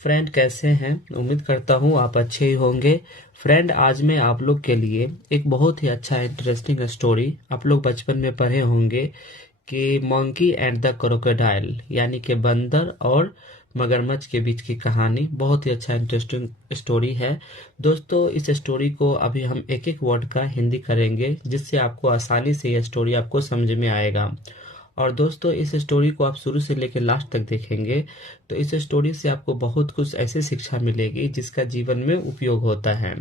Friend कैसे हैं। उम्मीद करता हूँ आप अच्छे ही होंगे। फ्रेंड, आज मैं आप लोग के लिए एक बहुत ही अच्छा इंटरेस्टिंग स्टोरी आप लोग बचपन में पढ़े होंगे कि मंकी एंड द क्रोकोडाइल, यानी कि बंदर और मगरमच्छ के बीच की कहानी। बहुत ही अच्छा इंटरेस्टिंग स्टोरी है दोस्तों। इस स्टोरी को अभी हम एक एक वर्ड का हिंदी करेंगे, जिससे आपको आसानी से यह स्टोरी आपको समझ में आएगा। और दोस्तों, इस स्टोरी को आप शुरू से लेकर लास्ट तक देखेंगे तो इस स्टोरी से आपको बहुत कुछ ऐसी शिक्षा मिलेगी जिसका जीवन में उपयोग होता है।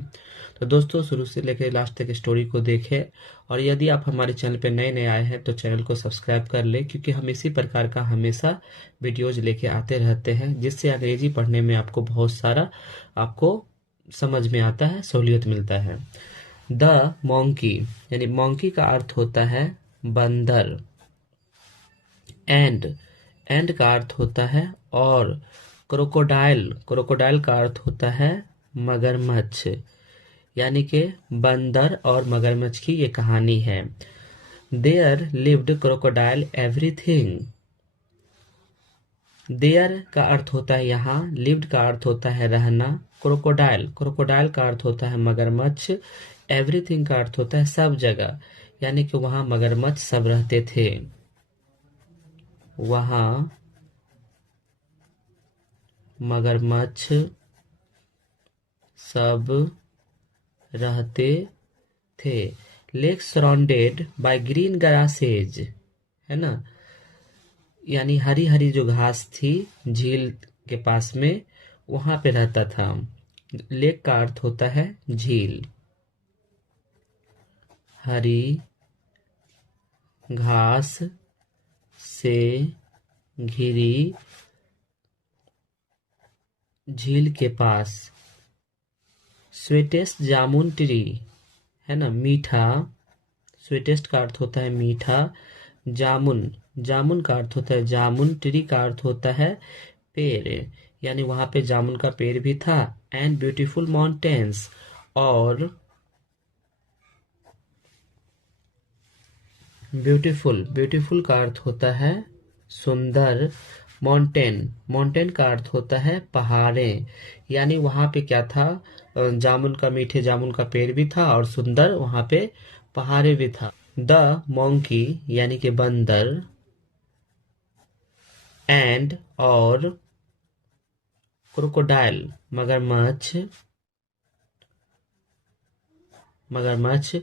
तो दोस्तों, शुरू से लेकर लास्ट तक स्टोरी को देखें। और यदि आप हमारे चैनल पर नए नए आए हैं तो चैनल को सब्सक्राइब कर लें, क्योंकि हम इसी प्रकार का हमेशा वीडियोज लेके आते रहते हैं, जिससे अंग्रेजी पढ़ने में आपको बहुत सारा आपको समझ में आता है, सहूलियत मिलता है। द मॉन्की, यानी मॉन्की का अर्थ होता है बंदर। एंड का अर्थ होता है और। क्रोकोडाइल, क्रोकोडाइल का अर्थ होता है मगरमच्छ। यानी कि बंदर और मगरमच्छ की ये कहानी है। There lived crocodile everything. There का अर्थ होता है यहाँ, लिव्ड का अर्थ होता है रहना, क्रोकोडाइल, क्रोकोडाइल का अर्थ होता है मगरमच्छ, एवरीथिंग का अर्थ होता है सब जगह, यानी कि वहां मगरमच्छ सब रहते थे। वहां मगरमच्छ सब रहते थे। Lake surrounded by green grasses, है ना, यानी हरी हरी जो घास थी झील के पास में, वहां पे रहता था। लेक का अर्थ होता है झील। हरी घास से घिरी झील के पास। स्वीटेस्ट जामुन ट्री, है ना, मीठा। स्वीटेस्ट का अर्थ होता है मीठा। जामुन, जामुन का अर्थ होता है जामुन। ट्री का अर्थ होता है पेड़, यानी वहां पे जामुन का पेड़ भी था। एंड ब्यूटीफुल माउंटेन्स, और ब्यूटीफुल, ब्यूटीफुल का अर्थ होता है सुंदर। माउंटेन, माउंटेन का अर्थ होता है पहाड़ें, यानी वहां पे क्या था, जामुन का, मीठे जामुन का पेड़ भी था और सुंदर वहां पे पहाड़े भी था। द मॉन्की, यानी कि बंदर, एंड और, क्रोकोडाइल, मगरमच्छ, मगरमच्छ,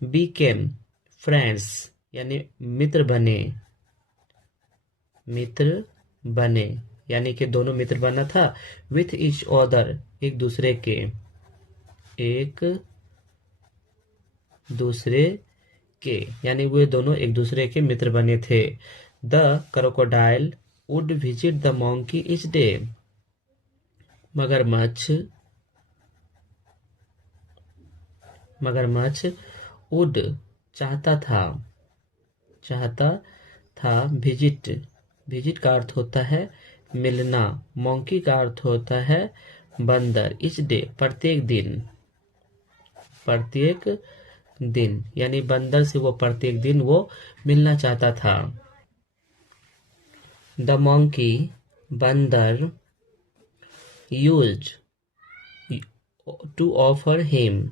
बीकेम फ्रेंड्स, यानी मित्र बने, मित्र बने, यानी कि दोनों मित्र बना था। विथ ईच अदर, एक दूसरे के, एक दूसरे के, यानी वे दोनों एक दूसरे के मित्र बने थे। The crocodile would visit the monkey each day. मगरमच्छ, मगरमच्छ वुड चाहता था, चाहता था, विजिट, विजिट का अर्थ होता है मिलना। मॉन्की का अर्थ होता है बंदर। इच डे, प्रत्येक दिन, प्रत्येक दिन, यानी बंदर से वो प्रत्येक दिन वो मिलना चाहता था। द मॉन्की, बंदर, यूज्ड टू ऑफर हिम,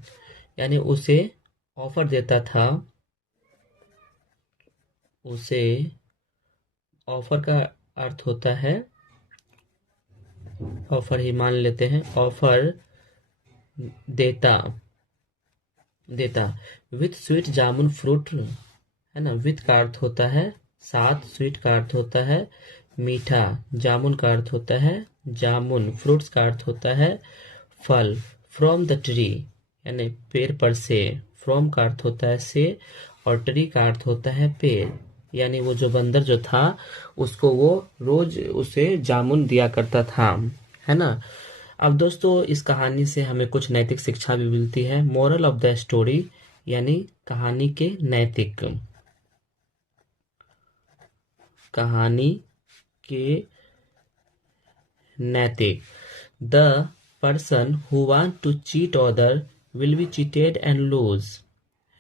यानी उसे ऑफर देता था, उसे, ऑफर का अर्थ होता है ऑफर ही मान लेते हैं, ऑफर देता, देता। विथ स्वीट जामुन फ्रूट, है ना, विथ का अर्थ होता है साथ, स्वीट का अर्थ होता है मीठा, जामुन का अर्थ होता है जामुन, फ्रूट्स का अर्थ होता है फल। फ्रॉम द ट्री, यानी पेड़ पर से, फ्रॉम का अर्थ होता है से, और ट्री का अर्थ होता है पेड़, यानी वो जो बंदर जो था उसको वो रोज उसे जामुन दिया करता था, है ना। अब दोस्तों, इस कहानी से हमें कुछ नैतिक शिक्षा भी मिलती है। मोरल ऑफ द स्टोरी, यानी कहानी के नैतिक, कहानी के नैतिक। The person who want to cheat other will be cheated and lose,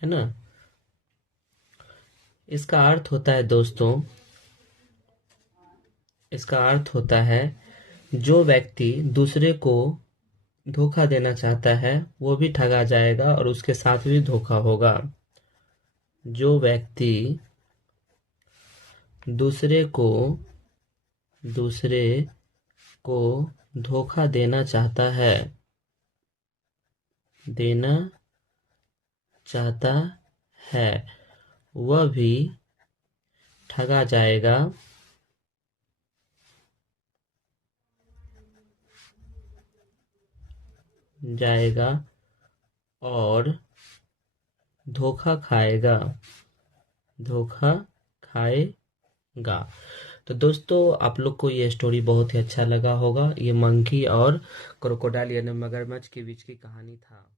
है ना। इसका अर्थ होता है दोस्तों, इसका अर्थ होता है जो व्यक्ति दूसरे को धोखा देना चाहता है वो भी ठगा जाएगा और उसके साथ भी धोखा होगा। जो व्यक्ति दूसरे को धोखा देना चाहता है वह भी ठगा जाएगा और धोखा खाएगा। तो दोस्तों आप लोग को ये स्टोरी बहुत ही अच्छा लगा होगा। ये मंकी और क्रोकोडाइल यानी मगरमच्छ के बीच की कहानी था।